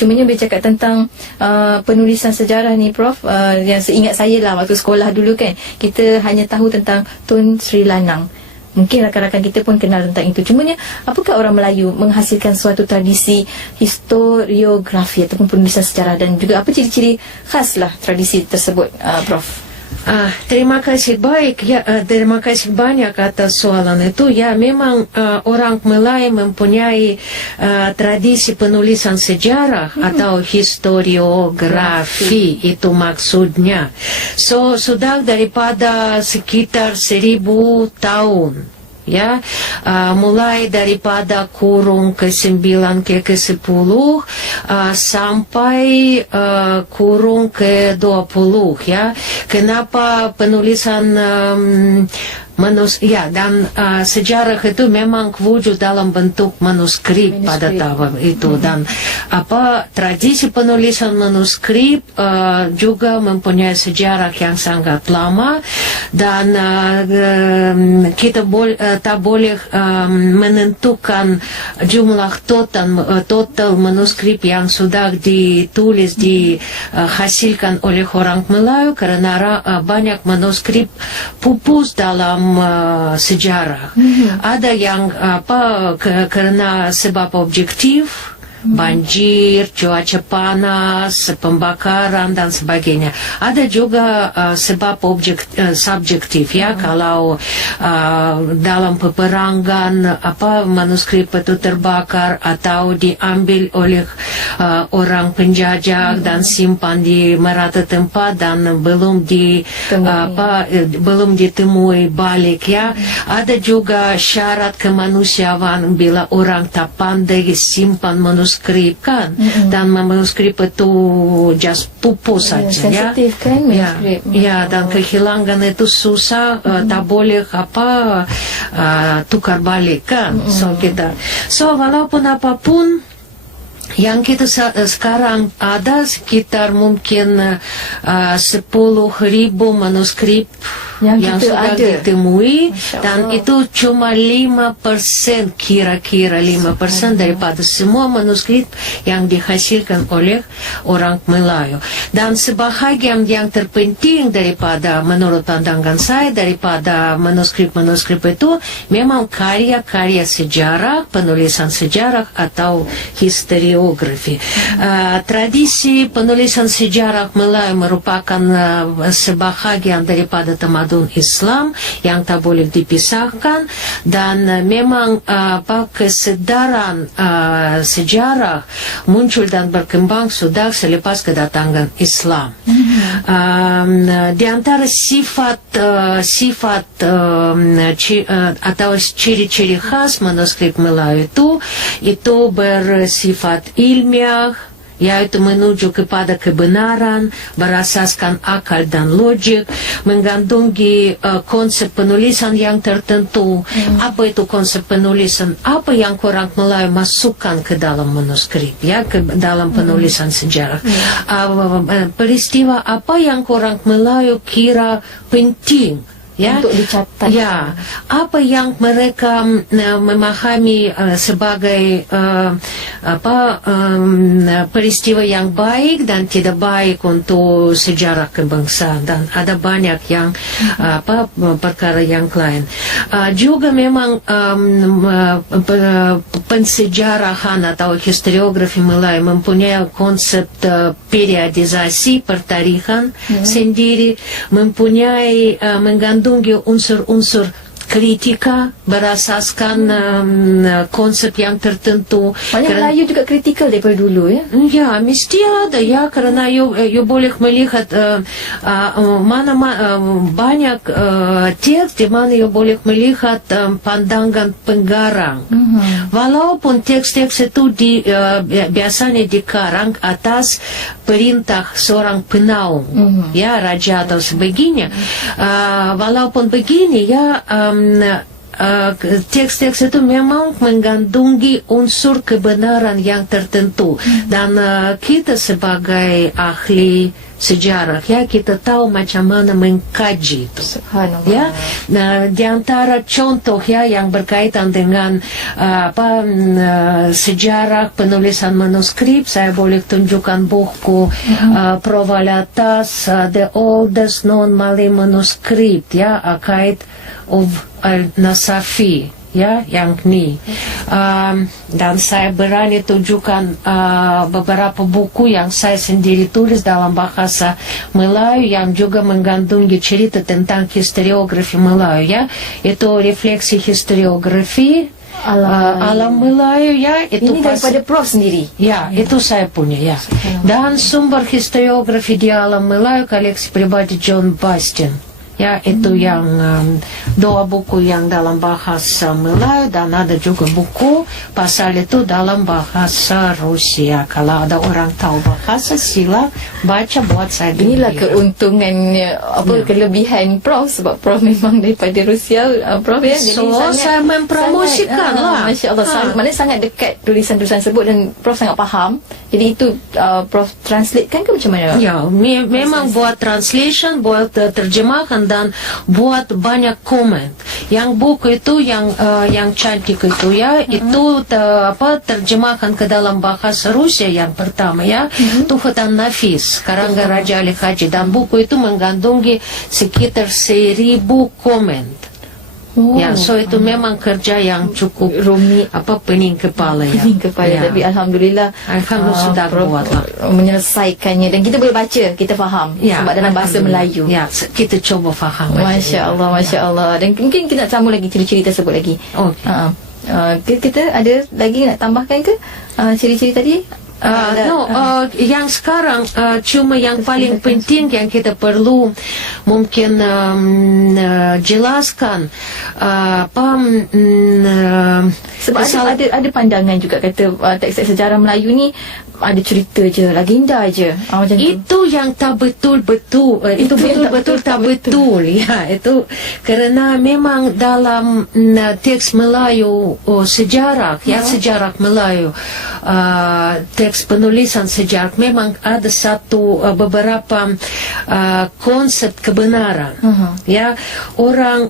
Cumanya bila cakap tentang penulisan sejarah ni Prof, yang seingat saya lah waktu sekolah dulu kan, kita hanya tahu tentang Tun Sri Lanang. Mungkin rakan-rakan kita pun kenal tentang itu. Cumanya, apakah orang Melayu menghasilkan suatu tradisi historiografi ataupun penulisan sejarah, dan juga apa ciri-ciri khaslah tradisi tersebut, Prof? Terima kasih baik ya, terima kasih banyak atas soalan itu. Ya, memang orang Melayu mempunyai tradisi penulisan sejarah atau historiografi, itu maksudnya. So, sudah daripada sekitar 1000 tahun. Ya, mulai daripada kurung ke-9 ke-10 sampai kurung ke-20 ya. Kenapa penulisan dan sejarah itu memang wujud dalam bentuk manuskrip pada tahun itu, dan tradisi penulisan manuskrip juga mempunyai sejarah yang sangat lama, dan kita tak boleh menentukan jumlah total manuskrip yang sudah ditulis dihasilkan oleh orang Melayu, karena banyak manuskrip pupus dalam sejarah. Ada yang karena sebab objektif, banjir, cuaca panas, pembakaran dan sebagainya. Ada juga sebab subjektif ya, kalau dalam peperangan manuskrip itu terbakar atau diambil oleh orang penjajah dan simpan di merata tempat dan belum ditemui balik ya. Ada juga syarat kemanusiaan bila orang tak pandai simpan manuskrip kan, dan manuskrip itu just pupus saja ya. Sensitif kan manuskrip. Ya, dan kehilangan itu susah, tak boleh tukar balik kan. So walaupun apapun yang kita sekarang ada sekitar mungkin 10.000 manuskrip yang sudah ditemui, dan itu cuma 5%, kira-kira 5% daripada semua manuskrip yang dihasilkan oleh orang Melayu. Dan sebahagian yang terpenting daripada, menurut pandangan saya, daripada manuskrip-manuskrip itu memang karya-karya sejarah, penulisan sejarah atau historiografi. Tradisi penulisan sejarah Melayu merupakan sebahagian daripada tamadun Islam yang tak boleh dipisahkan, dan memang kesedaran sejarah muncul dan berkembang sudah selepas kedatangan Islam. Di antara sifat atau ciri-ciri khas manuskrip Melayu itu bersifat ilmiah, yaitu menuju kepada kebenaran, berasaskan akal dan logik, mengandungi konsep penulisan yang tertentu. Apa itu konsep penulisan? Apa yang orang Melayu masukkan ke dalam manuskrip, ya, ke dalam penulisan sejarah? Peristiwa apa yang orang Melayu kira penting, ya, untuk dicatat. Ya, apa yang mereka memahami sebagai peristiwa yang baik dan tidak baik untuk sejarah kebangsaan, dan ada banyak yang perkara yang lain. Juga memang pensejarahan atau historiografi Melayu mempunyai konsep periodisasi pertarikhan sendiri, mempunyai mengandung unsur-unsur kritika berasaskan konsep yang tertentu. Banyak Melayu juga kritikal daripada dulu ya? Ya, mesti ada ya, karena you boleh melihat banyak teks di mana you boleh melihat pandangan penggarang. Walaupun teks-teks itu biasanya dikarang atas perintah seorang penaung, ya, raja atau sebagainya. Walaupun begini ya, teks-teks itu memang mengandungi unsur kebenaran yang tertentu. Dan kita sebagai ahli sejarah, ya, kita tahu macam mana mengkaji itu. Subhanallah. Ya, nah, di antara contoh ya yang berkaitan dengan sejarah penulisan manuskrip, saya boleh tunjukkan buku Provalatas, The Oldest Known Malay Manuscript, ya, Archive of Al-Nasafi, ya, yang ni. Dan saya berani tunjukkan beberapa buku yang saya sendiri tulis dalam bahasa Melayu yang juga mengandungi cerita tentang historiografi Melayu, ya. Itu refleksi historiografi alam Melayu, ya. Itu Ini daripada Prof sendiri. Ya, itu saya punya, ya. Dan sumber historiografi di alam Melayu koleksi pribadi John Bastian. Ya, itu yang dua buku yang dalam bahasa Melayu, dan ada juga buku pasal itu dalam bahasa Rusia. Kalau ada orang tahu bahasa, sila baca buat saya. Inilah keuntungan, kelebihan Prof, sebab Prof memang daripada Rusia, Prof, ya. Jadi saya mempromosikan lah. Masya Allah, maknanya sangat dekat tulisan-tulisan tersebut, dan Prof sangat faham. Jadi itu Prof translate kan ke macam mana? Ya, memang buat translation, buat terjemahan, dan buat banyak komen. Yang buku itu yang cantik itu, ya, itu terjemahan ke dalam bahasa Rusia yang pertama, ya. Tuhfatan Nafis karangan Raja Ali Haji, dan buku itu mengandungi sekitar 1000 komen. Ya, so itu memang kerja yang cukup rumit, pening kepala, ya. Pening kepala, ya. Tapi Alhamdulillah sudah buat lah, menyelesaikannya, dan kita boleh baca, kita faham, ya, sebab dalam bahasa Melayu. Ya, kita coba faham. Masya Allah, Masya Allah. Dan mungkin kita nak sambung lagi ciri-ciri tersebut lagi. Kita ada lagi nak tambahkan ke ciri-ciri tadi? Yang sekarang cuma yang paling penting yang kita perlu mungkin jelaskan sebab ada pandangan juga kata teks-teks sejarah Melayu ni ada cerita je, legenda je, macam itu yang tak betul-betul, itu betul-betul tak betul, ya. Itu kerana memang dalam teks Melayu sejarah, ya, sejarah Melayu, teks penulisan sejarah memang ada beberapa konsep kebenaran, ya. Orang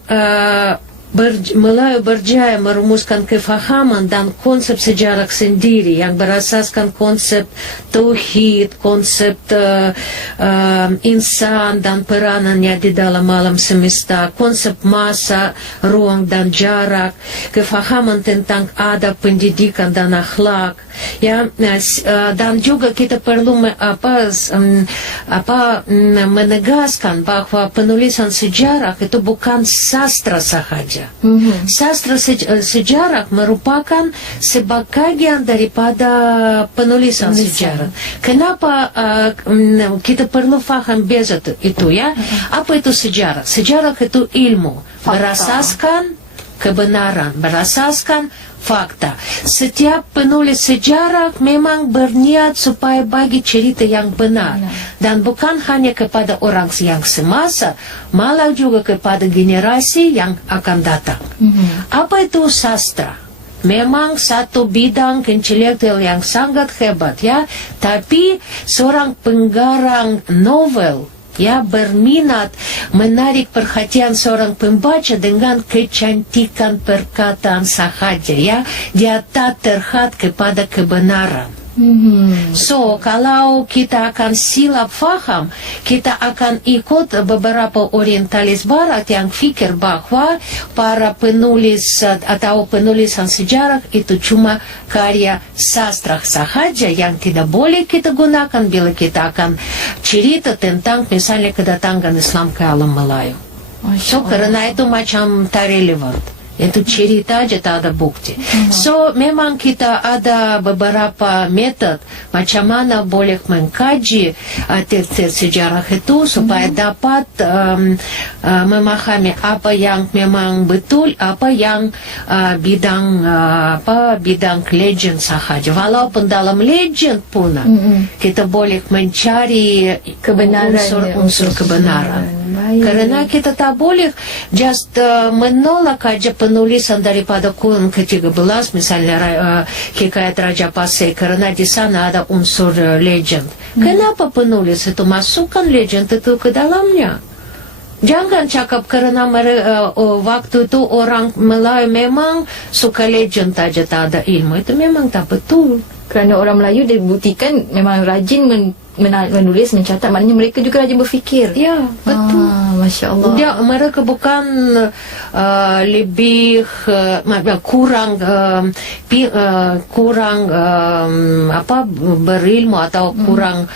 Melayu berjaya merumuskan kefahaman dan konsep sejarah sendiri yang berasaskan konsep tauhid, konsep insan dan peranannya di dalam alam semesta, konsep masa, ruang dan jarak, kefahaman tentang adab, pendidikan dan akhlak, ya. Dan juga kita perlu menegaskan bahwa penulisan sejarah itu bukan sastra sahaja. Sastra sejarah merupakan sebagian daripada penulisan sejarah. Kenapa kita perlu faham beza itu, ya? Apa itu sejarah? Sejarah itu ilmu, berasaskan kebenaran, berasaskan fakta. Setiap penulis sejarah memang berniat supaya bagi cerita yang benar, dan bukan hanya kepada orang yang semasa, malah juga kepada generasi yang akan datang. Apa itu sastra? Memang satu bidang intelektual yang sangat hebat, ya. Tapi seorang penggarang novel, ya, berminat menarik perhatian seorang pembaca dengan kecantikan perkataan sahaja, ya. Dia tak terhad kepada kebenaran. So, kalau kita akan silap faham, kita akan ikut beberapa orientalis barat yang fikir bahwa para penulis atau penulisan sejarah itu cuma karya sastra sahaja yang tidak boleh kita gunakan bila kita akan cerita tentang misalnya kedatangan Islam ke alam Melayu. So, karena itu macam tak relevan. Itu cerita aja, tak ada bukti. So, memang kita ada beberapa metode macam mana boleh mengkaji teks sejarah itu supaya dapat memahami apa yang memang betul, apa yang bidang legend sahaja. Walaupun dalam legend pun kita boleh mencari unsur kebenaran. Baik. Karena kita tak boleh just menolak aja penulisan daripada Quran ke-13, misalnya Hikayat Raja Pasai, karena di sana ada unsur legend. Kenapa penulis itu masukkan legend itu ke dalamnya? Jangan cakap karena waktu itu orang Melayu memang suka legend aja, tak ada ilmu. Itu memang tak betul. Kerana orang Melayu dibuktikan memang rajin menulis, mencatat, maknanya mereka juga rajin berfikir. Ya, betul. Masya Allah. Dia, mereka bukan lebih kurang berilmu atau kurang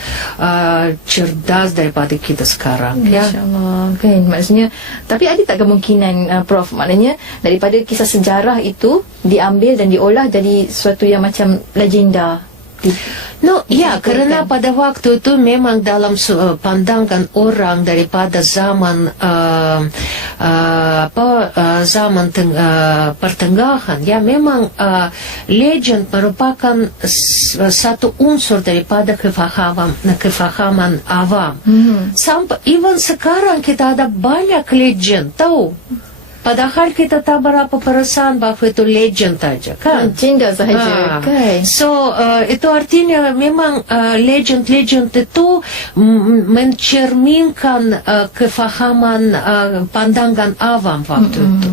cerdas daripada kita sekarang. Masya Allah, kan, maksudnya. Tapi ada tak kemungkinan, Prof, maknanya daripada kisah sejarah itu diambil dan diolah jadi sesuatu yang macam legenda? No, ya, karena pada waktu itu memang dalam pandangan orang daripada zaman zaman pertengahan, ya memang legend merupakan satu unsur daripada kefahaman awam. Sampai even sekarang kita ada banyak legend, tahu? Padahal kita tak berapa perasaan bahwa itu legend aja, kan? Legenda sahaja, kan? So, itu artinya memang legend-legend itu mencerminkan kefahaman pandangan awam waktu itu.